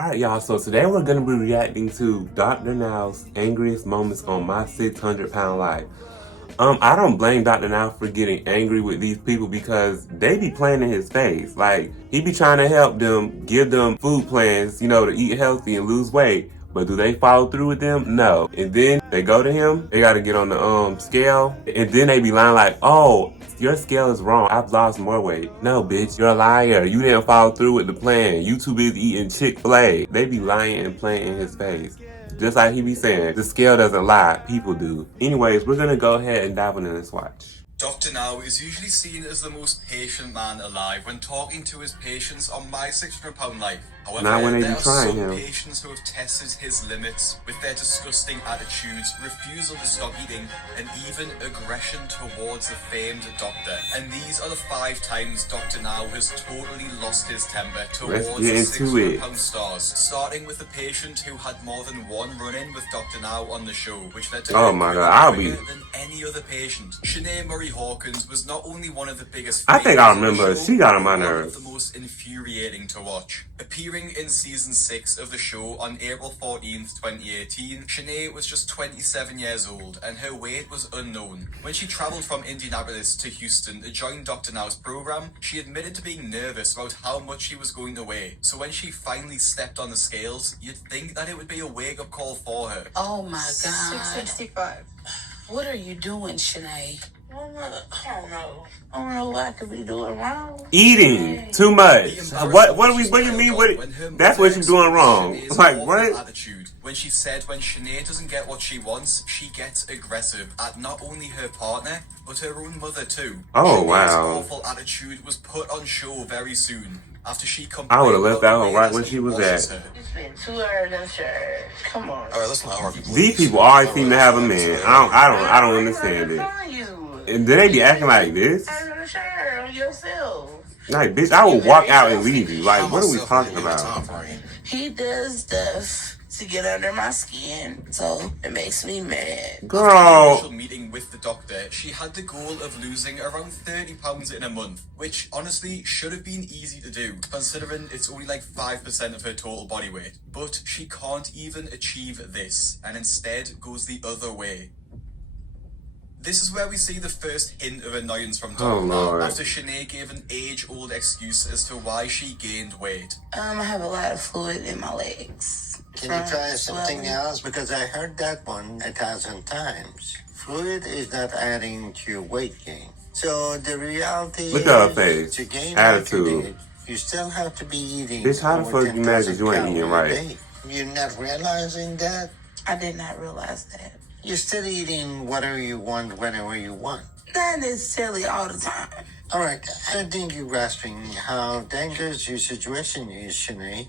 Alright, y'all, so today we're going to be reacting to Dr. Now's angriest moments on my 600-pound life. I don't blame Dr. Now for getting angry with these people because they be playing in his face. Like, he be trying to help them, give them food plans, to eat healthy and lose weight. But do they follow through with them? No. And then they go to him, they gotta get on the scale, and then they be lying like, oh, your scale is wrong. I've lost more weight. No, bitch, you're a liar. You didn't follow through with the plan. You too busy eating Chick-fil-A. They be lying and playing in his face. Just like he be saying, the scale doesn't lie, people do. Anyways, we're gonna go ahead and dive into this watch. Dr. Now is usually seen as the most patient man alive when talking to his patients on My 600-Pound Life. However, Not when they there be are trying some him. patients who have tested his limits with their disgusting attitudes, refusal to stop eating, and even aggression towards the famed doctor. And these are the 5 times Dr. Now has totally lost his temper towards the 600-pound stars. Starting with a patient who had more than one run-in with Dr. Now on the show, which led to oh my God, quicker than any other patient. Sinead Murray Hawkins was not only one of the biggest. I think I remember her. She got on my nerves. The most infuriating to watch. Appearing in season 6 of the show on April 14th, 2018, Sinead was just 27 years old and her weight was unknown. When she travelled from Indianapolis to Houston to join Dr. Now's program, she admitted to being nervous about how much she was going to weigh. So when she finally stepped on the scales, you'd think that it would be a wake-up call for her. Oh my God. 665. What are you doing, Sinead? I don't know. I don't know what I could be doing wrong. Eating too much. What do you mean? That's what you're doing wrong. Sinead's Like, awful what? attitude. When she said when Sinead doesn't get what she wants, she gets aggressive at not only her partner, but her own mother too. Oh, Sinead's wow. awful attitude was put on show very soon. After she I would have left that one right where she was at. It's been 2 hours, I'm sure. Come on. Alright, let's not argue. These people always seem to have a man. I don't understand it. And then they be acting like this. On yourself. Like, bitch, I will walk out and leave you. Like, what are we talking about? He does stuff to get under my skin, so it makes me mad. After the Girl. initial meeting with the doctor, she had the goal of losing around 30 pounds in a month, which honestly should have been easy to do, considering it's only like 5% of her total body weight. But she can't even achieve this, and instead goes the other way. This is where we see the first hint of annoyance from Dr. Now, after Sinead gave an age-old excuse as to why she gained weight. I have a lot of fluid in my legs. Can you try something else? Because I heard that one 1,000 times. Fluid is not adding to your weight gain. So the reality Look at her face. to gain Attitude. weight, you still have to be eating. Bitch, how the over fuck you mad 10,000 that you ain't eating calories a right? day. You're not realizing that? I did not realize that. You're still eating whatever you want, whenever you want. Not necessarily all the time. All right, I don't think you're grasping how dangerous your situation is, Sinead.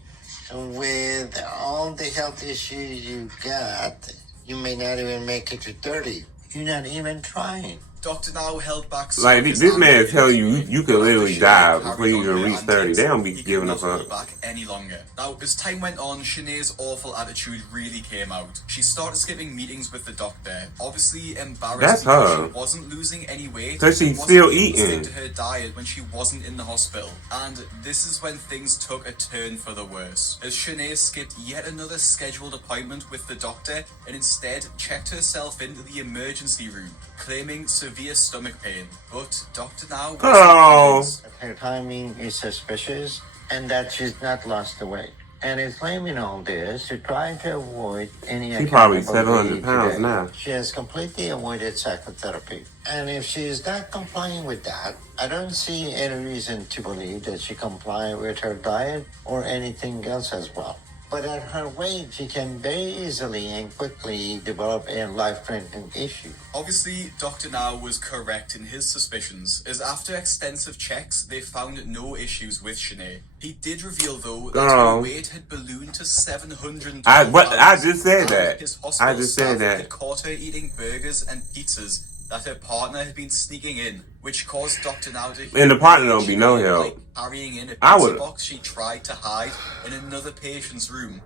With all the health issues you got, you may not even make it to 30. You're not even trying. Dr. Now held back. Like, this man is telling you, you could literally die before you even reach 30. They don't be giving a fuck. Back any longer. Now, as time went on, Sinead's awful attitude really came out. She started skipping meetings with the doctor, obviously embarrassed That's because her. she wasn't losing any weight. So she's wasn't still able to eating. stick to her diet when she wasn't in the hospital. And this is when things took a turn for the worse, as Sinead skipped yet another scheduled appointment with the doctor and instead checked herself into the emergency room, claiming severe stomach pain. But Dr. Now was her timing is suspicious and that she's not lost the weight. And is claiming all this to try to avoid any She probably accountability 700 pounds today. now. She has completely avoided psychotherapy. And if she is not complying with that, I don't see any reason to believe that she comply with her diet or anything else as well. But at her weight, she can very easily and quickly develop a life-threatening issue. Obviously, Dr. Now was correct in his suspicions, as after extensive checks, they found no issues with Sinead. He did reveal, though, that her weight had ballooned to 700 pounds. I just said that. His I just said that. had caught her eating burgers and pizzas that her partner had been sneaking in, which caused Dr. Now to... And the partner don't be no help. Like carrying in a pizza box she tried to hide in another patient's room.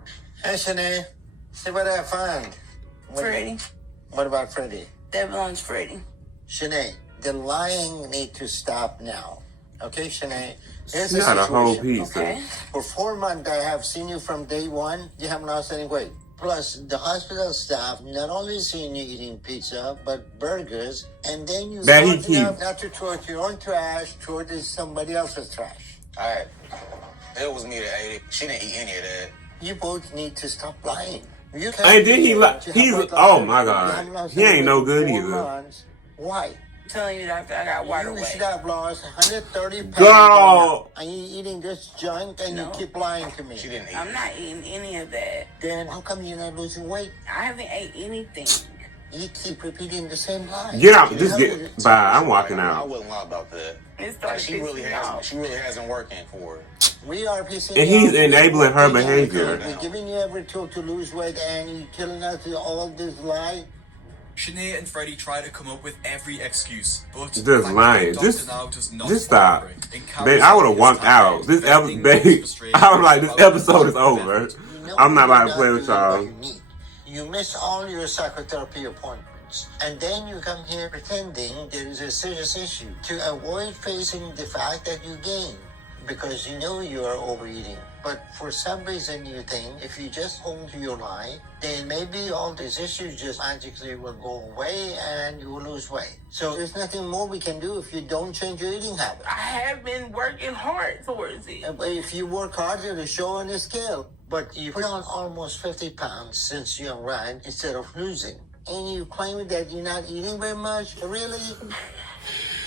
Hey, Sinead, see what I found. Freddie. What about Freddie? That belongs to Freddie. Sinead, the lying need to stop now. Okay, Shanae. Here's She the got a whole situation. pizza. Okay. For 4 months, I have seen you from day one. You haven't lost any weight. Plus, the hospital staff not only seen you eating pizza, but burgers, and then you That he smart enough keep. not to throw it your own trash, throw it in somebody else's trash. Alright. It was me that ate it. She didn't eat any of that. You both need to stop lying. You can't And then he say like that you have he's weight loss oh surgery. my You god, haven't lost he any ain't no weight good in 4 either. months. Why? I'm telling you, doctor, I got water You weight. should have lost 130 pounds. Girl. by now. And you eating this junk and No. you keep lying to me. She didn't eat I'm it. not eating any of that. Then how come you're not losing weight? I haven't ate anything. You keep repeating the same lie. Get out, You just know get what- bye. I'm walking I out. wouldn't lie about that. It Like, started she really pissing me hasn't. off. She really hasn't working for it. We are pissing And you he's off. enabling her We're giving you- behavior. We're giving you every tool to lose weight, and you're telling us all this lie. Shanae and Freddie try to come up with every excuse, but Just the fact lying. that Just- Dr. Now does not just fall stop. for it. It Babe, carries I on would have his walked time, out. This venting episode, his babe, frustration I was like, this about episode is the over. effort. You know I'm not you're about to play with doing what y'all. you need. You miss all your psychotherapy appointments, and then you come here pretending there is a serious issue to avoid facing the fact that you gain because you know you are overeating. But for some reason you think if you just hold to your lie, then maybe all these issues just magically will go away and you will lose weight. So there's nothing more we can do if you don't change your eating habits. I have been working hard towards it. But if you work hard, it'll show on the scale. But you put on almost 50 pounds since you arrived instead of losing. And you claim that you're not eating very much. Really?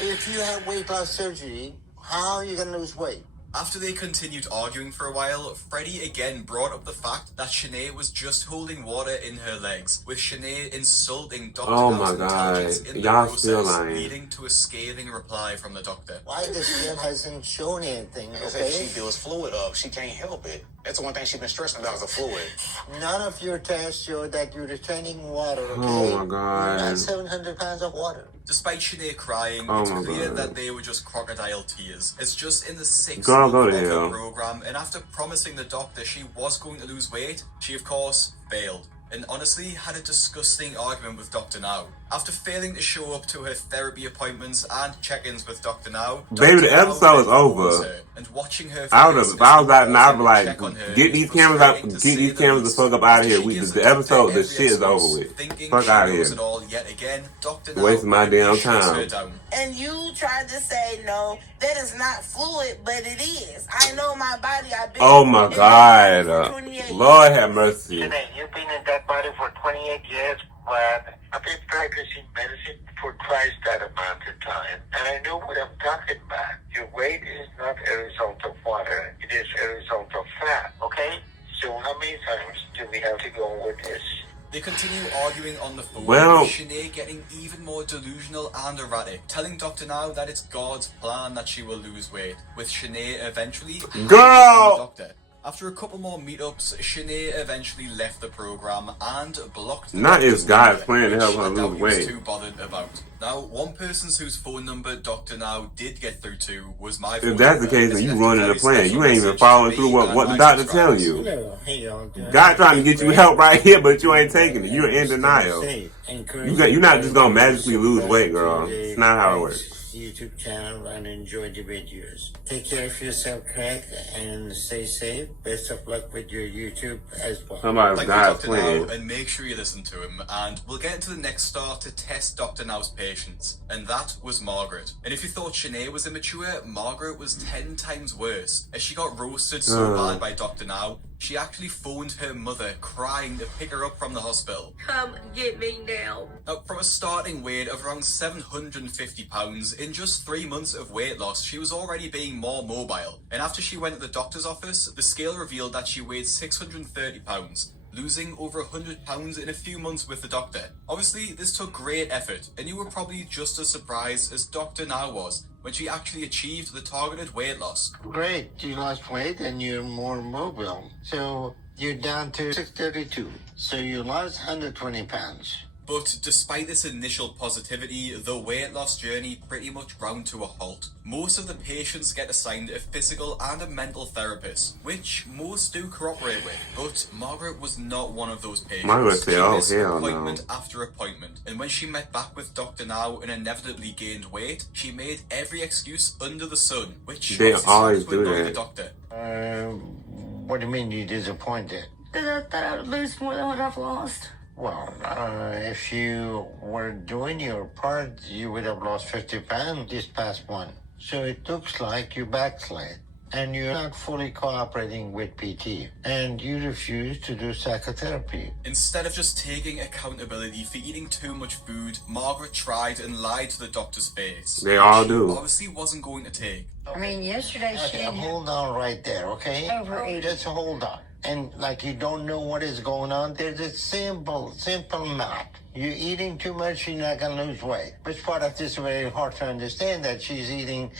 If you have weight loss surgery, how are you going to lose weight? After they continued arguing for a while, Freddie again brought up the fact that Shanae was just holding water in her legs, with Shanae insulting Dr. Oh Now's my God. intelligence in the Y'all process, still lying. leading to a scathing reply from the doctor. Why the scale hasn't shown anything, Because if okay? she builds fluid up, she can't help it. That's the one thing she's been stressing about is the fluid. None of your tests show that you're retaining water, okay? Oh my God. You're not 700 pounds of water. Despite Shanae crying, Oh it's my clear God. that they were just crocodile tears. It's just in the 6th Girl, go month to of hell. the program, and after promising the doctor she was going to lose weight, she of course failed. And honestly had a disgusting argument with Dr. Now. After failing to show up to her therapy appointments and check-ins with Dr. Now, Baby, the Dr. Now episode is then over. phones her, and watching her I would have, face if I was out as and I she was like, check on her get is these cameras out, frustrating get to say these the cameras the least. fuck up out of She here. We, gives the doctor episode, the every shit is over excuse, with. thinking Fuck she out of knows here. it all yet again. Dr. Now Wasting my damn shuts her time. down. And you tried to say, no, that is not fluid, but it is. I know my body. I've been Oh my in that God. body for 28 Lord years. have mercy. Shanae, you've been in that body for 28 years, but I've been practicing medicine for twice that amount of time, and I know what I'm talking about. Your weight is not a result of water, it is a result of fat, okay? So how many times do we have to go with this? They continue arguing on the phone, Well- with Shanae getting even more delusional and erratic, telling Dr. Now that it's God's plan that she will lose weight, with Shanae eventually Girl! the doctor. After a couple more meetups, Shanae eventually left the program and blocked the Not if doctor's God's number, plan to which help her I doubt lose he was weight. too bothered about. Now, one person whose phone number Dr. Now did get through to was my phone If that's the number, case, as then he you left a running the very plan. special You ain't even message following to through me what and the my doctor tell subscribers. you. Hello, hey y'all. God trying to get you help right here, but you ain't taking it. You're in denial. You're not just gonna magically lose weight, girl. It's not how it works. YouTube channel and enjoy the videos. Take care of yourself, Craig, and stay safe. Best of luck with your YouTube as well. Somebody's Thank you, God's Dr. Now, plan. and make sure you listen to him. And we'll get into the next star to test Dr. Now's patience, and that was Margaret. And if you thought Shanae was immature, Margaret was 10 times worse. As she got roasted so bad by Dr. Now, she actually phoned her mother, crying to pick her up from the hospital. Come get me now. Now, from a starting weight of around 750 pounds, in just 3 months of weight loss, she was already being more mobile. And after she went to the doctor's office, the scale revealed that she weighed 630 pounds, losing over 100 pounds in a few months with the doctor. Obviously, this took great effort, and you were probably just as surprised as Dr. Now was when she actually achieved the targeted weight loss. Great, you lost weight and you're more mobile. So you're down to 632. So you lost 120 pounds. But despite this initial positivity, the weight loss journey pretty much ground to a halt. Most of the patients get assigned a physical and a mental therapist, which most do cooperate with. But Margaret was not one of those patients. Margaret said, She "Oh, missed hell appointment no." after appointment, and when she met back with Dr. Now and inevitably gained weight, she made every excuse under the sun, which They obviously always started to do annoy that. the doctor. What do you mean you're disappointed? Because I thought I would lose more than what I've lost. Well, if you were doing your part, you would have lost 50 pounds this past one. So it looks like you backslid. And you're not fully cooperating with PT. And you refuse to do psychotherapy. Instead of just taking accountability for eating too much food, Margaret tried and lied to the doctor's face. They all She do. obviously wasn't going to take. I mean, yesterday she Okay, didn't have hold on right there, okay? overeating. Just hold on. And like you don't know what is going on, there's a simple math. You're eating too much, you're not going to lose weight. Which part of this is very hard to understand, that she's eating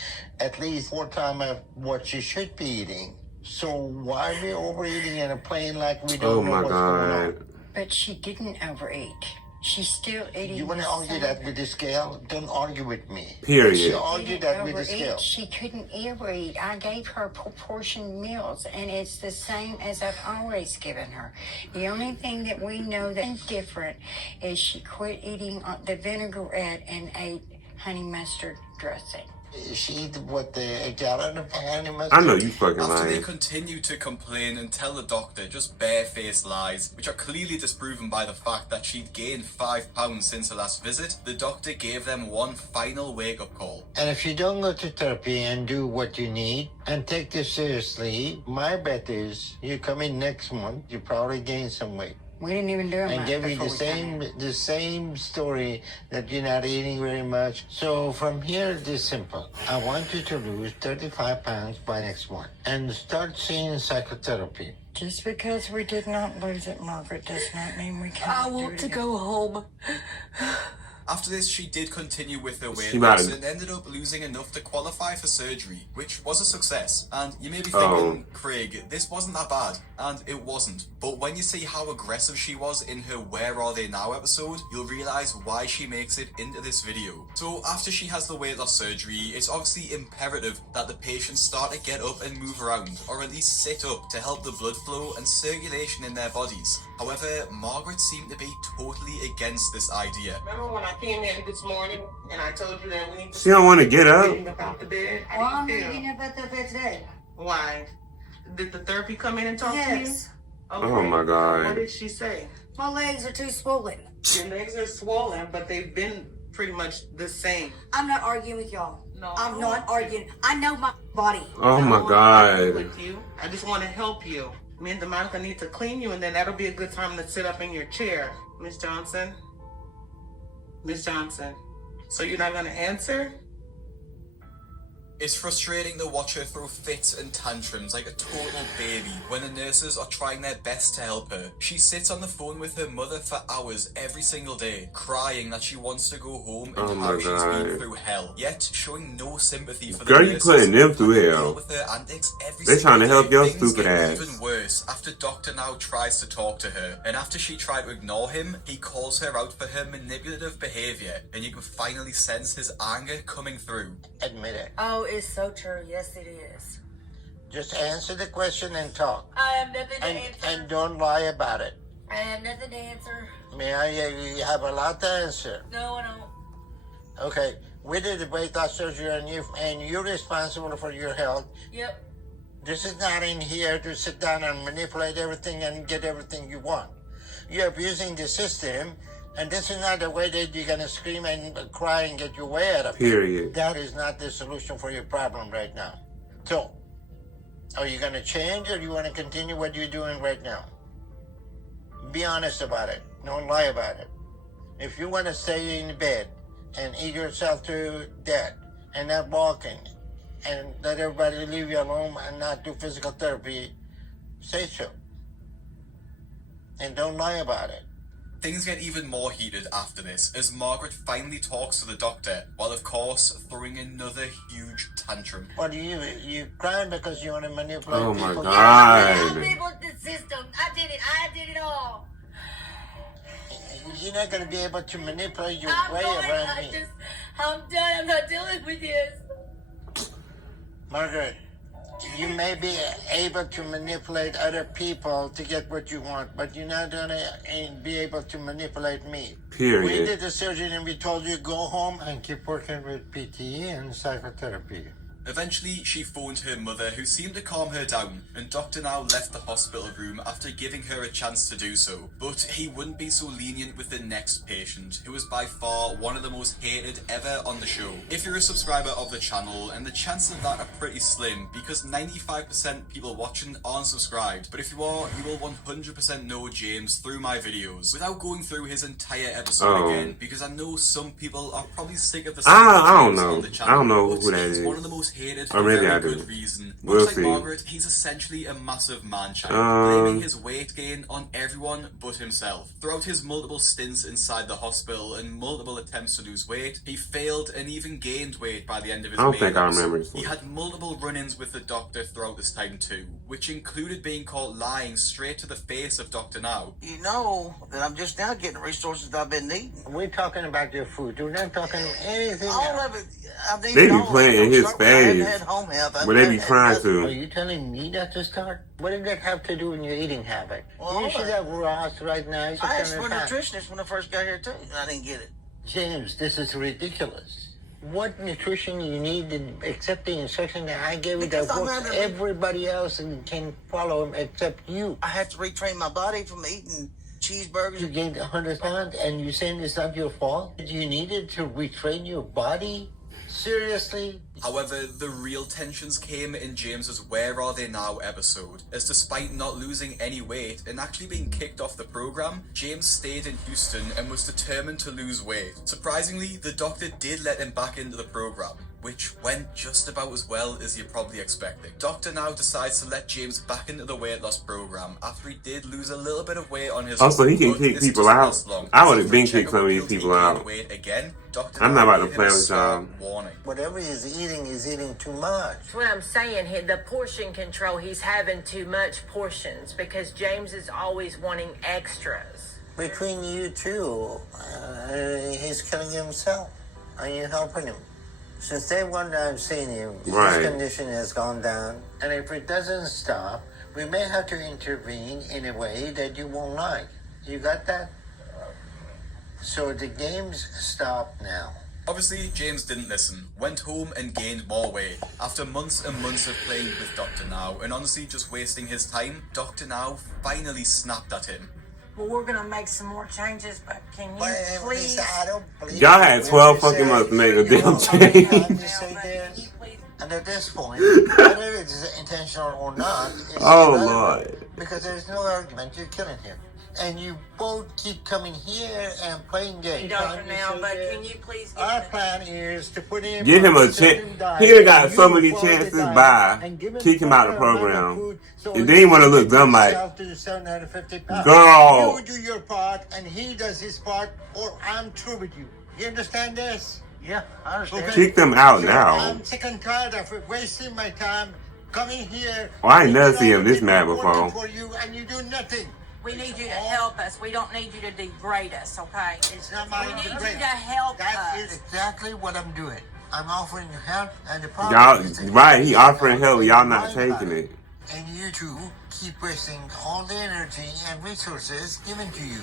at least 4 times of what she should be eating. So why are we overeating in a plane like we don't Oh know my what's going on? God. But she didn't overeat. She's still eating. You want to the argue same- that with the scale? Don't argue with me. Period. She She argued didn't that with the overeat. scale. She couldn't ever eat. I gave her proportioned meals, and it's the same as I've always given her. The only thing that we know that's different is she quit eating the vinaigrette and ate honey mustard dressing. She eat what, a gallon of honey mustard? I know you fucking After they lying. continue to complain and tell the doctor just barefaced lies, which are clearly disproven by the fact that she'd gained 5 pounds since her last visit, the doctor gave them one final wake-up call. And if you don't go to therapy and do what you need and take this seriously, my bet is you come in next month, you probably gain some weight. We didn't even do a And month give me before the we came in. same story that you're not eating very much. So from here, it is simple. I want you to lose 35 pounds by next month and start seeing psychotherapy. Just because we did not lose it, Margaret, does not mean we can't. I want to go home. After this, she did continue with her weight She loss might- and ended up losing enough to qualify for surgery, which was a success. And you may be Oh. thinking, Craig, this wasn't that bad. And it wasn't. But when you see how aggressive she was in her Where Are They Now episode, you'll realize why she makes it into this video. So after she has the weight loss surgery, it's obviously imperative that the patients start to get up and move around, or at least sit up to help the blood flow and circulation in their bodies. However, Margaret seemed to be totally against this idea. Remember when I came in this morning and I told you that we need to She don't want to get up. getting up out the bed? Well, How I'm do you feel? thinking about the today. Why? Did the therapy come in and talk to you? Yes. Okay. Oh my God. What did she say? My legs are too swollen. Your legs are swollen, but they've been pretty much the same. I'm not arguing with y'all. No, I'm not arguing. I know my body. Oh I my don't wanna argue God. with you. I just want to help you. Me and Monica need to clean you, and then that'll be a good time to sit up in your chair. Miss Johnson? Miss Johnson. So you're not going to answer? It's frustrating to watch her throw fits and tantrums like a total baby when the nurses are trying their best to help her. She sits on the phone with her mother for hours every single day, crying that she wants to go home and Oh how my she's God. been through hell, yet showing no sympathy for Girl, the you nurses. putting them through who hell. deal with her antics every They single trying to day. help your Things stupid get ass. even worse after Dr. Now tries to talk to her, and after she tried to ignore him, he calls her out for her manipulative behavior, and you can finally sense his anger coming through. Admit it. Oh, it's so true. Yes, it is. Just answer the question and talk. I have nothing to And, answer. and don't lie about it. I have nothing to answer. May I, you have a lot to answer. No, I don't. Okay, we did the weight loss surgery on you, and you're responsible for your health. Yep. This is not in here to sit down and manipulate everything and get everything you want. You're abusing the system, and this is not the way that you're going to scream and cry and get your way out of it. Period. That is not the solution for your problem right now. So, are you going to change, or do you want to continue what you're doing right now? Be honest about it. Don't lie about it. If you want to stay in bed and eat yourself to death and not walking and let everybody leave you alone and not do physical therapy, say so. And don't lie about it. Things get even more heated after this, as Margaret finally talks to the doctor, while of course throwing another huge tantrum. What do you crying because you want to manipulate Oh my people? God. I labeled the system. I did it. I did it all. you're not going to be able to manipulate your I'm way going. around me. I'm done. I'm not dealing with this. Margaret, you may be able to manipulate other people to get what you want, but you're not going to be able to manipulate me. Period. We did the surgery and we told you go home and keep working with PTE and psychotherapy. Eventually, she phoned her mother, who seemed to calm her down, and Dr. Now left the hospital room after giving her a chance to do so. But he wouldn't be so lenient with the next patient, who was by far one of the most hated ever on the show. If you're a subscriber of the channel, and the chances of that are pretty slim, because 95% people watching aren't subscribed, but if you are, you will 100% know James through my videos, without going through his entire episode again, because I know some people are probably sick of the I don't James know. on the channel. I don't know But who that he's is. one of the most hated Or for maybe I very do. good reason. We'll Much like see. Margaret, he's essentially a massive man-child, blaming his weight gain on everyone but himself. Throughout his multiple stints inside the hospital and multiple attempts to lose weight, he failed and even gained weight by the end of his I don't main think I episode. remember this He one. had multiple run-ins with the doctor throughout this time too, which included being caught lying straight to the face of Dr. Now. You know that I'm just now getting resources that I've been needing. We're talking about your food. We're not talking anything All else. of it. I've needed They be all of it. playing in I'm his starting- I haven't face. had home health. Where they be I've trying had- to. Are you telling me not to start? What did that have to do with your eating habit? Well, You should have Ross right now. He's I asked for a 600 pounds. nutritionist when I first got here too, and I didn't get it. James, this is ridiculous. What nutrition you need except the instruction that I gave you Because that I'm works under- everybody else and can follow them except you. I had to retrain my body from eating cheeseburgers. You gained 100 pounds and you're saying it's not your fault? You needed to retrain your body? Seriously? However, the real tensions came in James's Where Are They Now episode, as despite not losing any weight and actually being kicked off the program, James stayed in Houston and was determined to lose weight. Surprisingly, the doctor did let him back into the program, which went just about as well as you're probably expecting. Dr. Now decides to let James back into the weight loss program after he did lose a little bit of weight on his Oh, so own, he can but kick this people doesn't out? last long. I would've After been a kicked checkup some of these revealed he people gained out. weight again, Dr. I'm Now not about to gave play him a with stark y'all. warning. Whatever he's eating too much. That's what I'm saying. The portion control, he's having too much portions because James is always wanting extras. Between you two, he's killing himself. Are you helping him? Since day one that I've seen him, Right. his condition has gone down. And if it doesn't stop, we may have to intervene in a way that you won't like. You got that? So the games stop now. Obviously, James didn't listen, went home and gained more weight. After months and months of playing with Dr. Now, and honestly just wasting his time, Dr. Now finally snapped at him. Well, we're gonna make some more changes, but can you But please? Lisa, I don't believe Y'all it. had When 12 you fucking say months to make a you damn know, change. I just say this. And at this point, whether it's intentional or not, it's Oh, irrelevant, Lord. because there's no argument. You're killing him. And you both keep coming here and playing games. Dr. And Now, say but that can you please Our give plan is to put him Give him on a certain chance. diet, He done got so you many follow the chances diet, by and give him kick him out of the proper amount of program. food so And then he wanna can look get dumb like, himself to the 750 pounds. girl. You do your part and he does his part, or I'm through with you. You understand this? Yeah, I understand. Okay. Kick them out So now. I'm sick and tired of it, wasting my time coming here. Oh, I ain't never thinking seen all him the this people mad working before. For you and you do nothing. We need you to help us. We don't need you to degrade us, okay? It's not my We need you degrade. to help That us. is exactly what I'm doing. I'm offering you help, and the problem Y'all, is that right, he you offering help, y'all lying not about taking it. And you two keep wasting all the energy and resources given to you.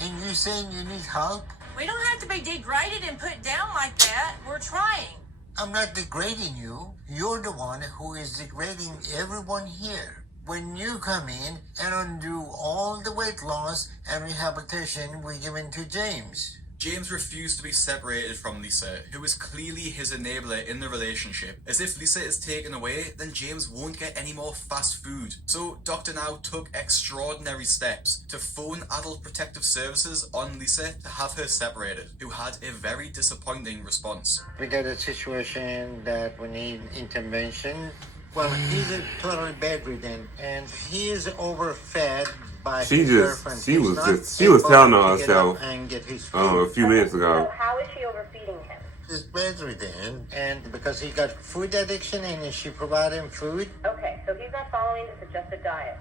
And you saying you need help? We don't have to be degraded and put down like that. We're trying. I'm not degrading you. You're the one who is degrading everyone here. When you come in and undo all the weight loss and rehabilitation we're giving to James. James refused to be separated from Lisa, who was clearly his enabler in the relationship. As if Lisa is taken away, then James won't get any more fast food. So Dr. Now took extraordinary steps to phone Adult Protective Services on Lisa to have her separated, who had a very disappointing response. We got a situation that we need intervention. Well, he's totally bedridden and he is overfed by She his just- girlfriend. she He's was not just- she was able telling to on get herself, up and get his food. a few minutes ago. How is she overfeeding him? He's bedridden, and because he got food addiction and she provided him food, Okay, so he's not following the suggested diet.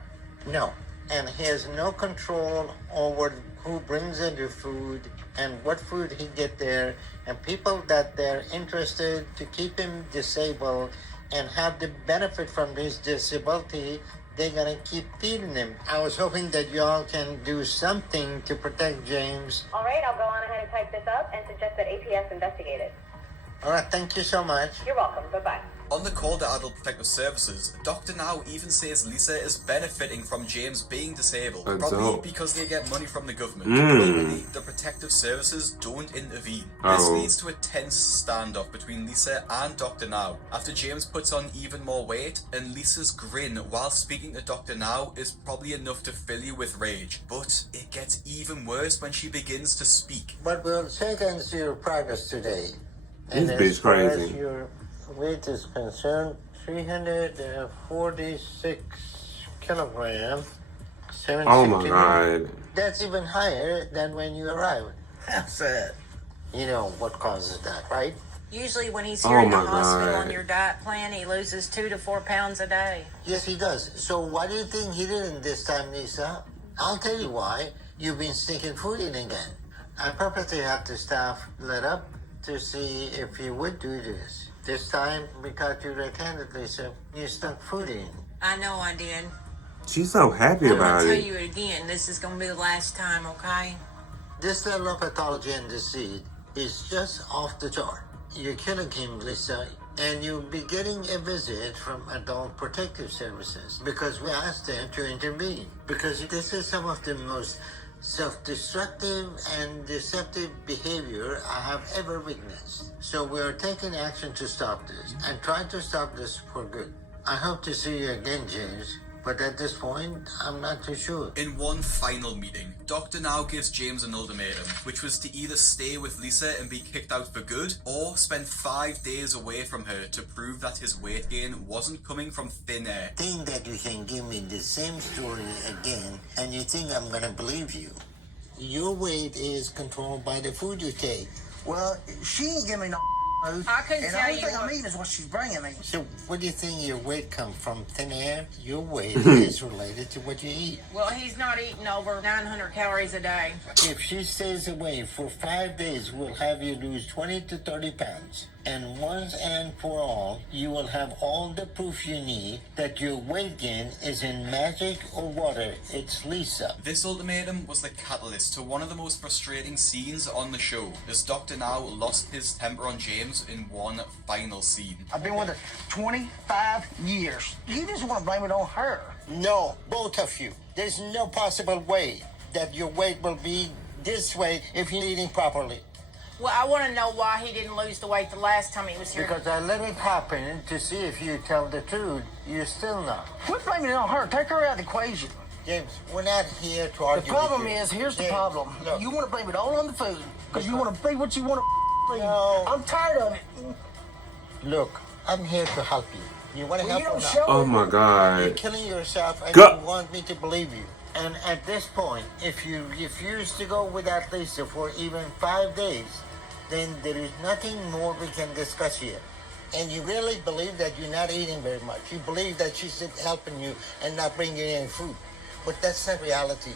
no. And he has no control over who brings in the food and what food he get there, and people that they're interested to keep him disabled and have the benefit from his disability, they're gonna keep feeding him. I was hoping that y'all can do something to protect James. All right, I'll go on ahead and type this up and suggest that APS investigate it. All right, thank you so much. You're welcome. Bye-bye. On the call to Adult Protective Services, Dr. Now even says Lisa is benefiting from James being disabled, probably because they get money from the government. Normally, the protective services don't intervene. This leads to a tense standoff between Lisa and Dr. Now, after James puts on even more weight, and Lisa's grin while speaking to Dr. Now is probably enough to fill you with rage. But it gets even worse when she begins to speak. But we'll check into your progress today. This bitch crazy. Your weight is concerned, 346 kilogram. Oh my God. That's even higher than when you arrived. How's that? You know what causes that, right? Usually when he's here in the my hospital God. on your diet plan, he loses 2 to 4 pounds a day. Yes, he does. So why do you think he didn't this time, Lisa? I'll tell you why. You've been sneaking food in again. I purposely have the staff lit up to see if you would do this. This time, we caught you red-handed, Lisa. You snuck food in. I know I did. She's so happy I'm about gonna it. tell you again, this is gonna be the last time, okay? This level of pathology and deceit is just off the chart. You're killing him, Lisa, and you'll be getting a visit from Adult Protective Services because we asked them to intervene. Because this is some of the most self-destructive and deceptive behavior I have ever witnessed. So we are taking action to stop this and try to stop this for good. I hope to see you again, James. But at this point, I'm not too sure. In one final meeting, Dr. Now gives James an ultimatum, which was to either stay with Lisa and be kicked out for good, or spend 5 days away from her to prove that his weight gain wasn't coming from thin air. Think that you can give me the same story again, and you think I'm gonna believe you. Your weight is controlled by the food you take. Well, she ain't giving me no food. I couldn't and the tell only you thing what- I'm eating is what she's bringing me. So what do you think your weight comes from? Thin air? Your weight is related to what you eat. Well, he's not eating over 900 calories a day. If she stays away for 5 days, we'll have you lose 20 to 30 pounds. And once and for all, you will have all the proof you need that your weight gain is in magic or water. It's Lisa. This ultimatum was the catalyst to one of the most frustrating scenes on the show, as Dr. Now lost his temper on James in one final scene. I've been with her 25 years. You just want to blame it on her. No, both of you. There's no possible way that your weight will be this way if you're eating properly. Well, I want to know why he didn't lose the weight the last time he was here. Because I let it happen to see if you tell the truth. You're still not. Quit blaming it on her. Take her out of the equation. James, we're not here to The argue. problem with you. is, here's the James, problem. look. You want to blame it all on the food because you want to be what you want to be. No. I'm tired of it. Look, I'm here to help you. You want to Well, help you or don't not? show Oh it. my You're God. killing yourself and Go. you want me to believe you. And at this point, if you refuse to go without Lisa for even 5 days, then there is nothing more we can discuss here. And you really believe that you're not eating very much. You believe that she's helping you and not bringing you any food. But that's not reality.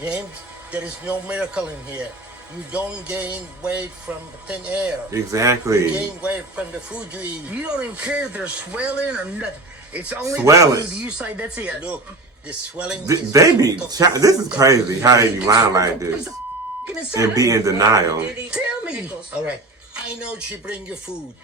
James, there is no miracle in here. You don't gain weight from thin air. You Exactly. gain weight from the food you eat. You don't even care if they're swelling or nothing. It's only Swelling. the food. You say that's it. Look, the swelling Th- is... They be. This is crazy how they be lying like this and be in denial. Tell me. All right. I know she bring you food.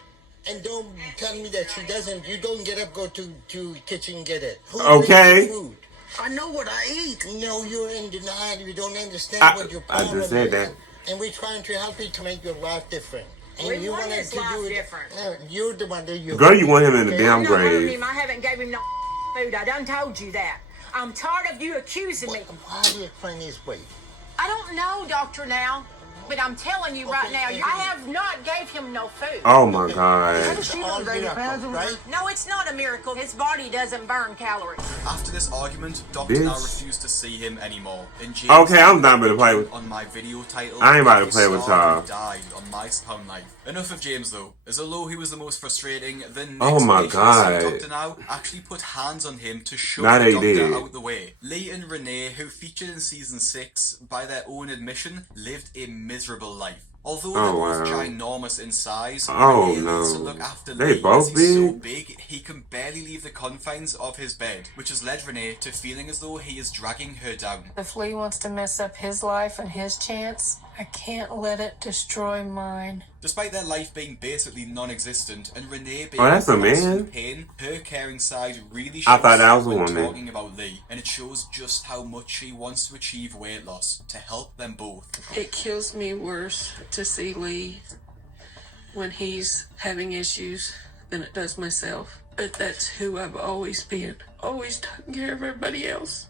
And don't tell me that she doesn't. You don't get up, go to kitchen, get it. Who Okay. brings you food? I know what I eat. No, you're in denial. You don't understand what your I problem just said is. that. And we're trying to help you to make your life different. And We you want wanted his to life do it. different. No, you're the one that you. Girl, you want him in the Okay. damn I'm not hurting grave. him. I haven't gave him no food. I done told you that. I'm tired of you accusing me. Why do you explain his weight? I don't know, Doctor Now. But I'm telling you right now, I have not gave him no food. Oh my God. It's all miracle, right? No, it's not a miracle. His body doesn't burn calories. After this argument, Dr. Bitch. now refused to see him anymore. And James Okay, I'm not gonna play with. on my video title. I ain't about to play with y'all. Died on my pound life. Enough of James though, as although he was the most frustrating, the next Oh my patient God. Dr. Now actually put hands on him to shove Nah, the they doctor did. out the way. Lee and Renee, who featured in season 6, by their own admission, lived a miserable life. Although they're both wow. ginormous in size, Oh, Renee needs to no. look after They Lee both as he's so big? big he can barely leave the confines of his bed, which has led Renee to feeling as though he is dragging her down. If Lee wants to mess up his life and his chance, I can't let it destroy mine. Despite their life being basically non-existent and Renee being Oh, that's a in massive man? pain, her caring side really shows I thought that was a when woman. talking about Lee, and it shows just how much she wants to achieve weight loss to help them both. It kills me worse to see Lee when he's having issues than it does myself. But that's who I've always been. Always taking care of everybody else.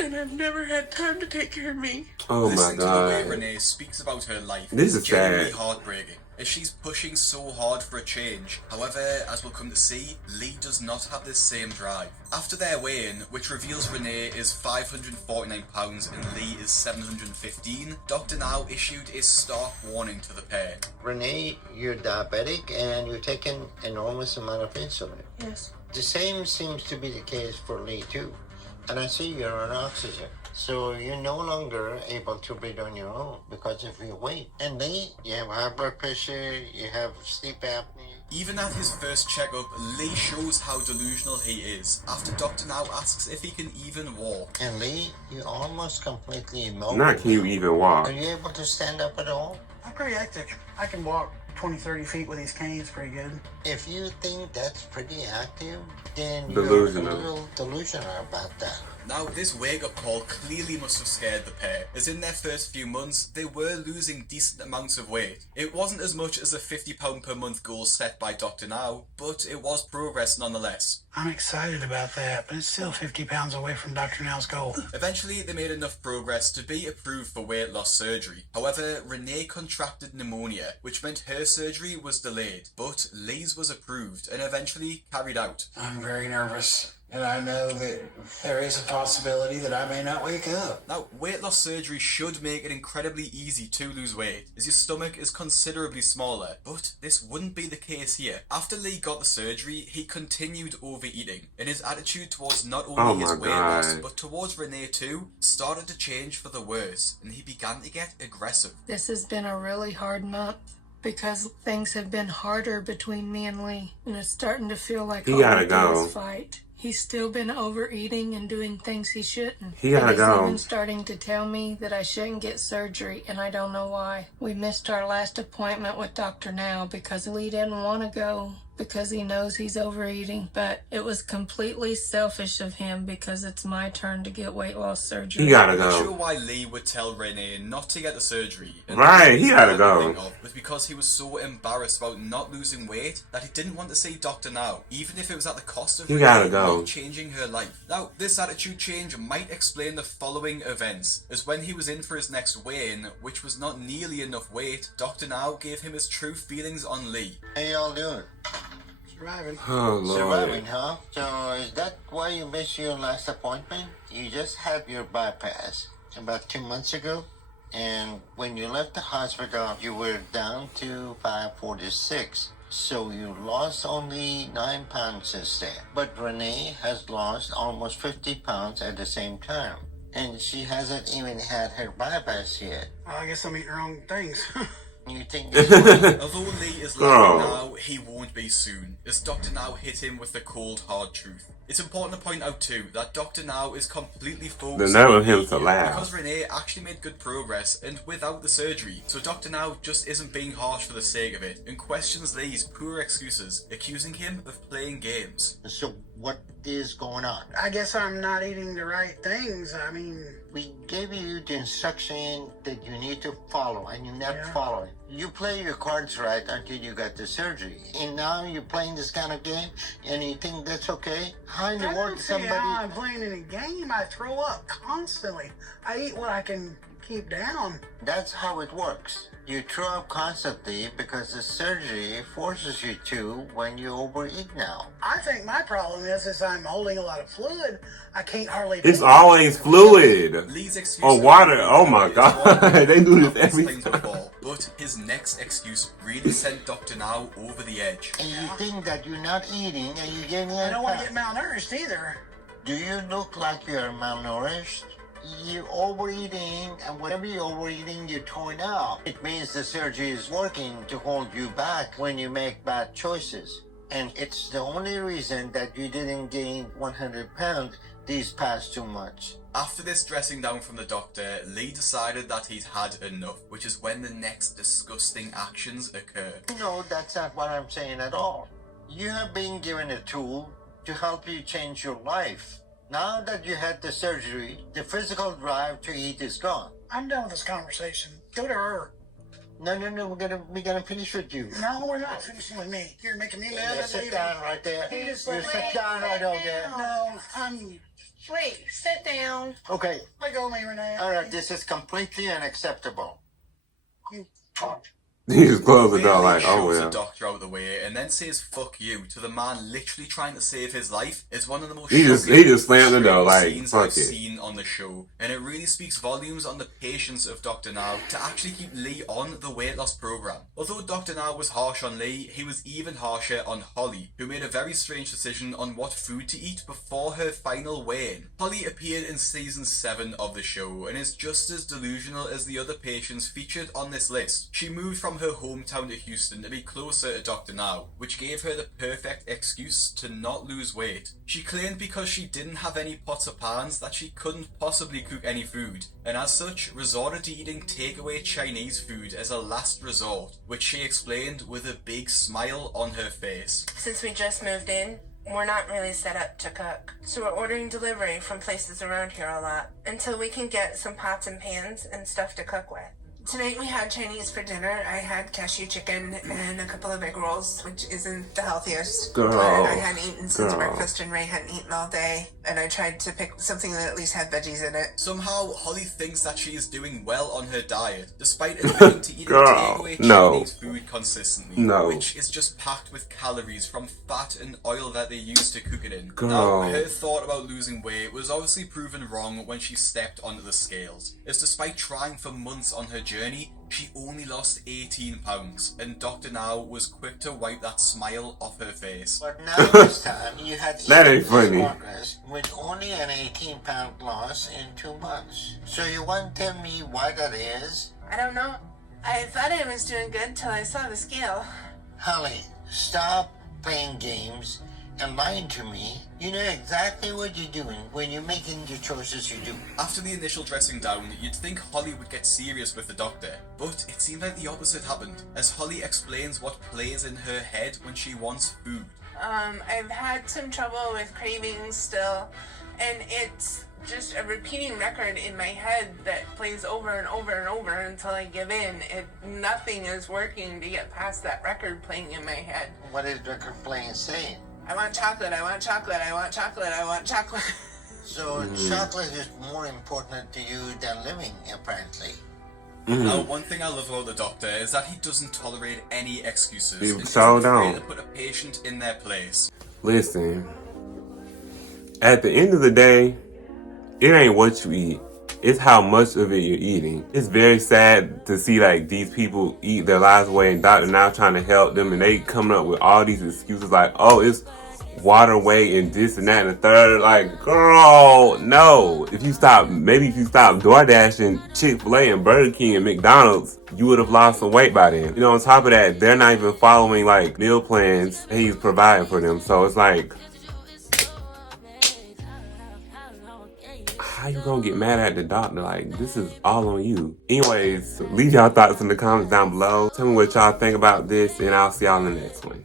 And I've never had time to take care of me. Oh my Listening to the way God. Renee speaks about her life This is genuinely sad. heartbreaking, as she's pushing so hard for a change. However, as we'll come to see, Lee does not have this same drive. After their weigh-in, which reveals Renee is 549 pounds and Lee is 715, Dr. Now issued a stark warning to the pair. Renee, you're diabetic and you're taking enormous amount of insulin. Yes. The same seems to be the case for Lee too. And I see you're on oxygen. So you're no longer able to breathe on your own because of your weight. And Lee, you have high blood pressure, you have sleep apnea. Even at his first checkup, Lee shows how delusional he is, after Dr. Now asks if he can even walk. And Lee, you're almost completely immobile. Not can you even walk. Are you able to stand up at all? I'm pretty hectic. I can walk 20, 30 feet with these canes pretty good. If you think that's pretty active, then Delusional. you're a little delusional about that. Now, this wake-up call clearly must have scared the pair, as in their first few months, they were losing decent amounts of weight. It wasn't as much as a £50 per month goal set by Dr. Now, but it was progress nonetheless. I'm excited about that, but it's still 50 pounds away from Dr. Now's goal. Eventually, they made enough progress to be approved for weight loss surgery. However, Renee contracted pneumonia, which meant her surgery was delayed, but Lee's was approved and eventually carried out. I'm very nervous. And I know that there is a possibility that I may not wake up. Now, weight loss surgery should make it incredibly easy to lose weight, as your stomach is considerably smaller, but this wouldn't be the case here. After Lee got the surgery, he continued overeating, and his attitude towards not only his weight loss, but towards Renee too, started to change for the worse, and he began to get aggressive. This has been a really hard month because things have been harder between me and Lee, and it's starting to feel like He gotta a go. fight. He's still been overeating and doing things he shouldn't. He gotta And he's go. even starting to tell me that I shouldn't get surgery, and I don't know why. We missed our last appointment with Dr. Now because Lee didn't want to go because he knows he's overeating, but it was completely selfish of him because it's my turn to get weight loss surgery. He gotta I'm not go. sure why Lee would tell Renee not to get the surgery. And Right, he gotta the go. thing of was because he was so embarrassed about not losing weight that he didn't want to see Dr. Now, even if it was at the cost of He Renee gotta go. not changing her life. Now, this attitude change might explain the following events, as when he was in for his next weigh-in, which was not nearly enough weight, Dr. Now gave him his true feelings on Lee. How y'all doing? Surviving. Oh, Lord. Surviving, huh? So is that why you missed your last appointment? You just had your bypass about 2 months ago. And when you left the hospital, you were down to 546. So you lost only 9 pounds since then. But Renee has lost almost 50 pounds at the same time. And she hasn't even had her bypass yet. Well, I guess I'm eating the wrong things. You think this way? Although Lee is laughing now, he won't be soon, as Dr. Now hit him with the cold, hard truth. It's important to point out too that Dr. Now is completely focused The nerve on of him Lee to here, laugh. because Renee actually made good progress and without the surgery, so Dr. Now just isn't being harsh for the sake of it and questions Lee's poor excuses, accusing him of playing games. So what is going on? I guess I'm not eating the right things. I mean, We gave you the instruction that you need to follow, and you're not following. You play your cards right until you got the surgery, and now you're playing this kind of game, and you think that's okay? How in the I world don't does see somebody? how I'm playing in a game. I throw up constantly. I eat what I can keep down. That's how it works. You throw up constantly because the surgery forces you to when you overeat now. I think my problem is I'm holding a lot of fluid. I can't hardly. It's always fluid. Lee's excuse Or for water. being Oh my is god. one that They do this countless every times time. before, but his next excuse really sent Dr. Now over the edge. And you think that you're not eating and you're getting I don't want to fat. get malnourished either. Do you look like you're malnourished? You're overeating, and whatever you're overeating, you're throwing out. It means the surgery is working to hold you back when you make bad choices. And it's the only reason that you didn't gain 100 pounds these past 2 months. After this dressing down from the doctor, Lee decided that he'd had enough, which is when the next disgusting actions occurred. No, that's not what I'm saying at all. You have been given a tool to help you change your life. Now that you had the surgery, the physical drive to eat is gone. I'm done with this conversation. Go to her. No, we're gonna finish with you. No, we're not finishing with me. You're making me mad. Yeah, sit down right there. You sit down right over there. No, wait, sit down. Okay. Let go of me, Renee. All right, this is completely unacceptable. He just closed the door Lee like, oh shoves well. the doctor out of the way and then says "fuck you" to the man literally trying to save his life. Is one of the most He just slammed the door like, scenes fuck I've it. seen on the show, and it really speaks volumes on the patience of Dr. Now to actually keep Lee on the weight loss program. Although Dr. Now was harsh on Lee, he was even harsher on Holly, who made a very strange decision on what food to eat before her final weigh-in. Holly appeared in season 7 of the show and is just as delusional as the other patients featured on this list. She moved from her hometown to Houston to be closer to Dr. Now, which gave her the perfect excuse to not lose weight. She claimed because she didn't have any pots or pans that she couldn't possibly cook any food, and as such resorted to eating takeaway Chinese food as a last resort, which she explained with a big smile on her face. Since we just moved in, we're not really set up to cook. So we're ordering delivery from places around here a lot until we can get some pots and pans and stuff to cook with. Tonight we had Chinese for dinner. I had cashew chicken and a couple of egg rolls, which isn't the healthiest. Girl. But I hadn't eaten since Girl. breakfast and Ray hadn't eaten all day. And I tried to pick something that at least had veggies in it. Somehow, Holly thinks that she is doing well on her diet, despite admitting to eating Girl, takeaway no. Chinese food consistently, No. which is just packed with calories from fat and oil that they use to cook it in. Girl. Now, her thought about losing weight was obviously proven wrong when she stepped onto the scales, as despite trying for months on her journey, she only lost 18 pounds, and Dr. Now was quick to wipe that smile off her face. But now this time you had That ain't funny. progress with only an 18-pound loss in 2 months. So you want to tell me why that is? I don't know. I thought I was doing good till I saw the scale. Holly, stop playing games and lying to me. You know exactly what you're doing when you're making the choices you do. After the initial dressing down, you'd think Holly would get serious with the doctor, but it seemed like the opposite happened, as Holly explains what plays in her head when she wants food. I've had some trouble with cravings still, and it's just a repeating record in my head that plays over and over and over until I give in. Nothing is working to get past that record playing in my head. What is record playing saying? I want chocolate, I want chocolate, I want chocolate, I want chocolate. So chocolate is more important to you than living, apparently. Now, one thing I love about the doctor is that he doesn't tolerate any excuses. He and so isn't afraid don't. to put a patient in their place. Listen, at the end of the day, it ain't what you eat. It's how much of it you're eating. It's very sad to see like these people eat their lives away and Dr. Now trying to help them and they coming up with all these excuses like, oh, it's water weight and this and that and the third. Like, girl, no. If you stop DoorDashing Chick-fil-A and Burger King and McDonald's, you would have lost some weight by then. You know, on top of that, they're not even following like meal plans that he's providing for them. So it's like, how you gonna get mad at the doctor? Like, this is all on you. Anyways, leave y'all thoughts in the comments down below. Tell me what y'all think about this, and I'll see y'all in the next one.